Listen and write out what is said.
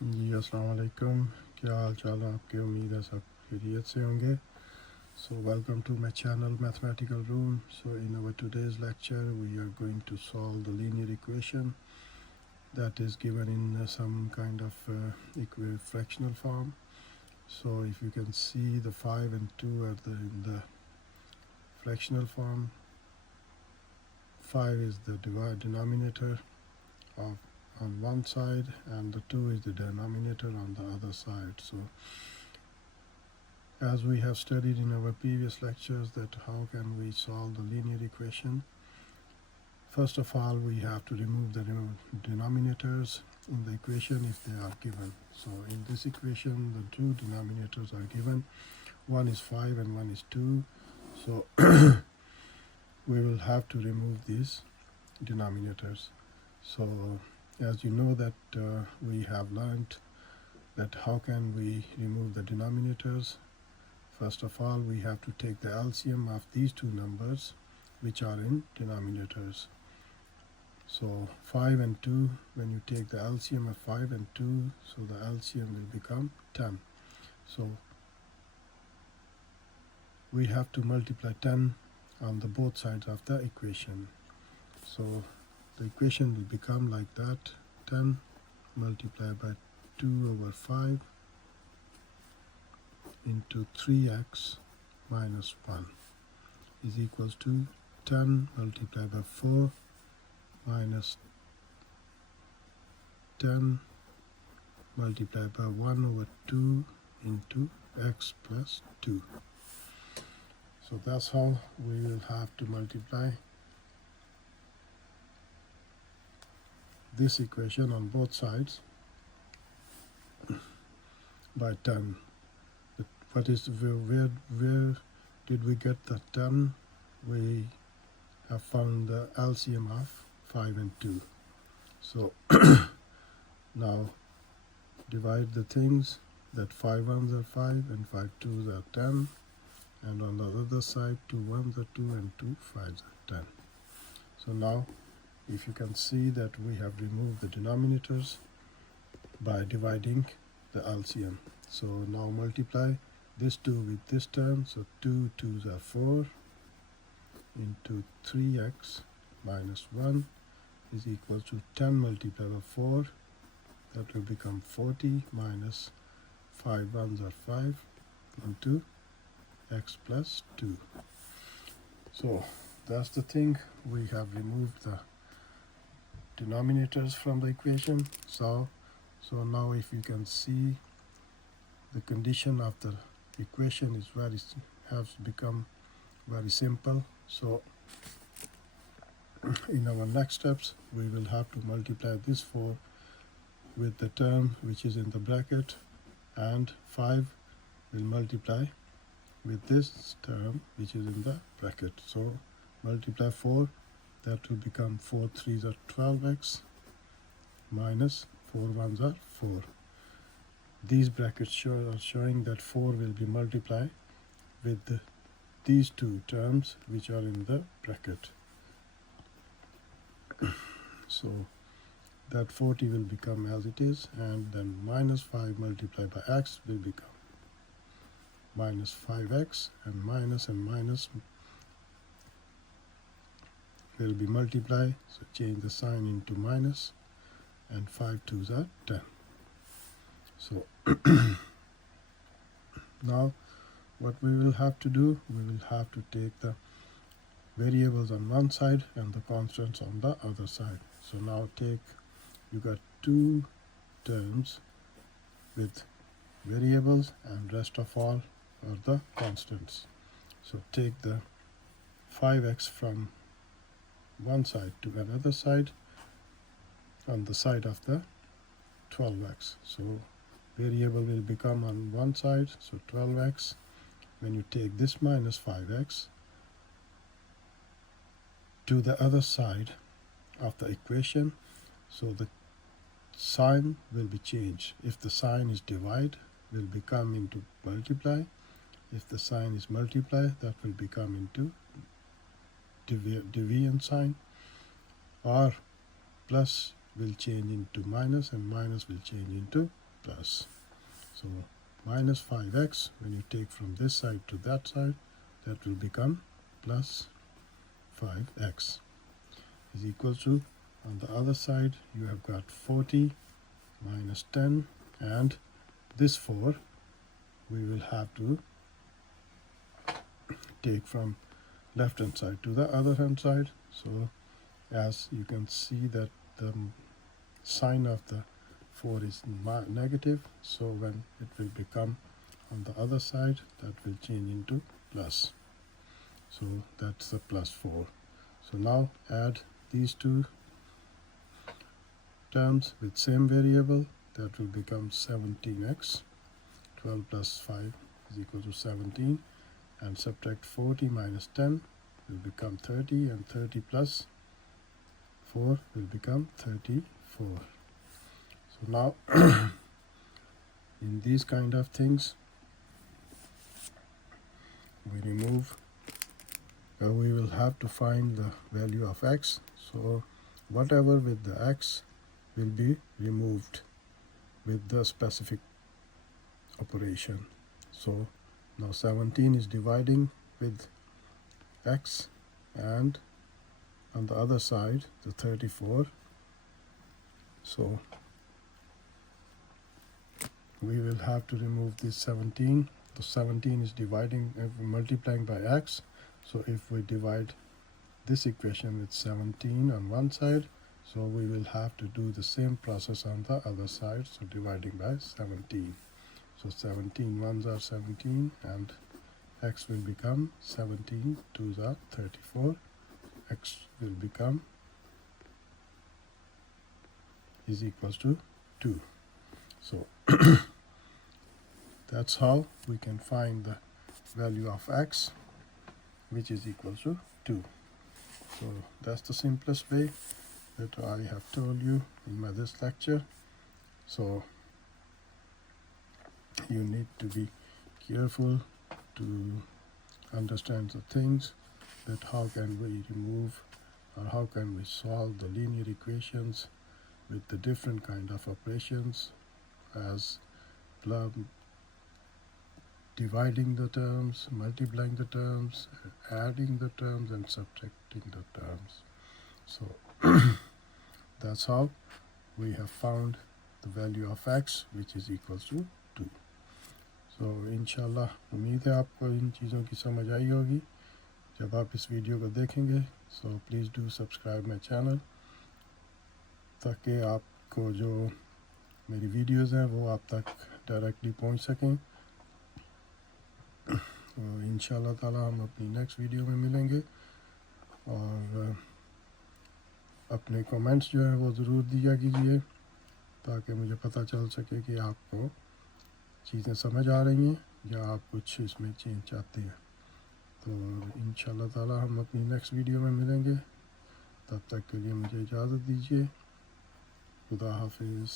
जी अस्सलाम वालेकुम, क्या हाल चाल है आपके? उम्मीद है सब खैरियत से होंगे. So welcome to my channel Mathematical Room. So in our today's lecture we are going to solve the linear equation that is given in some kind of fractional form. So if you can see, the 5 and 2 are in the fractional form. 5 is the denominator of on one side and the 2 is the denominator on the other side. So as we have studied in our previous lectures, that how can we solve the linear equation. First of all, we have to remove the denominators in the equation if they are given. So in this equation the two denominators are given, one is 5 and one is 2. So we will have to remove these denominators. So as you know that we have learned that how can we remove the denominators. First of all, we have to take the LCM of these two numbers which are in denominators. So 5 and 2, when you take the LCM of 5 and 2, so the LCM will become 10. So we have to multiply 10 on the both sides of the equation. So the equation will become like that: 10 multiplied by 2 over 5 into 3x minus 1 is equals to 10 multiplied by 4 minus 10 multiplied by 1 over 2 into x plus 2. So that's how we will have to multiply this equation on both sides by 10. What is where did we get the 10? We have found the LCM of 5 and 2. So now divide the things, that 5 ones are 5 and 5 twos are 10, and on the other side 2 ones are 2 and 2 fives are 10. So now if you can see that we have removed the denominators by dividing the LCM. So now multiply this 2 with this term, so 2 twos are 4 into 3x minus 1 is equal to 10 multiplied by 4, that will become 40, minus 5 ones are 5 into x plus 2. So that's the thing, we have removed the denominators from the equation. So now if you can see, the condition of the equation is has become very simple. So in our next steps we will have to multiply this 4 with the term which is in the bracket, and 5 will multiply with this term which is in the bracket. So multiply 4, that will become 4 3s are 12x minus 4 1s are 4. These brackets are showing that 4 will be multiplied with these two terms which are in the bracket. So that 40 will become as it is, and then minus 5 multiplied by x will become minus 5x, and minus will be multiplied, so change the sign into minus, and 5 2s are 10. So now what we will have to do, we will have to take the variables on one side and the constants on the other side. So now you got two terms with variables and rest of all are the constants. So take the 5x from one side to another side on the side of the 12x. So variable will become on one side, so 12x. When you take this minus 5x to the other side of the equation, so the sign will be changed. If the sign is divide, will become into multiply. If the sign is multiply, that will become into division sign, or plus will change into minus, and minus will change into plus. So minus 5x, when you take from this side to that side, that will become plus 5x is equal to, on the other side you have got 40 minus 10, and this 4 we will have to take from left hand side to the other hand side. So as you can see that the sign of the 4 is negative, so when it will become on the other side, that will change into plus. So that's the plus 4. So now add these two terms with same variable, that will become 17x. 12 plus 5 is equal to 17, and subtract 40 minus 10 will become 30, and 30 plus 4 will become 34. So now in these kind of things we will have to find the value of x. So whatever with the x will be removed with the specific operation. So now 17 is dividing with x, and on the other side the 34. So we will have to remove this 17. The 17 is multiplying by x. So if we divide this equation with 17 on one side, so we will have to do the same process on the other side. So dividing by 17. So 17 ones are 17, and x will become 17 twos are 34. X will become is equals to 2. So that's how we can find the value of x, which is equal to 2. So that's the simplest way that I have told you in this lecture. So you need to be careful to understand the things, that how can we remove or how can we solve the linear equations with the different kind of operations, as dividing the terms, multiplying the terms, adding the terms, and subtracting the terms. So that's how we have found the value of x, which is equals to 2. तो इंशाल्लाह उम्मीद है आपको इन चीज़ों की समझ आई होगी जब आप इस वीडियो को देखेंगे. So please do subscribe my channel, ताकि आपको जो मेरी वीडियोज़ हैं वो आप तक डायरेक्टली पहुंच सकें. तो इंशाल्लाह ताला हम अपनी नेक्स्ट वीडियो में मिलेंगे, और अपने कमेंट्स जो हैं वो ज़रूर दिया कीजिए, ताकि मुझे पता चल सके कि आपको चीज़ें समझ आ रही हैं या आप कुछ इसमें चेंज चाहते हैं. तो इंशाल्लाह ताला हम अपनी नेक्स्ट वीडियो में मिलेंगे. तब तक के लिए मुझे इजाज़त दीजिए. खुदा हाफिज़.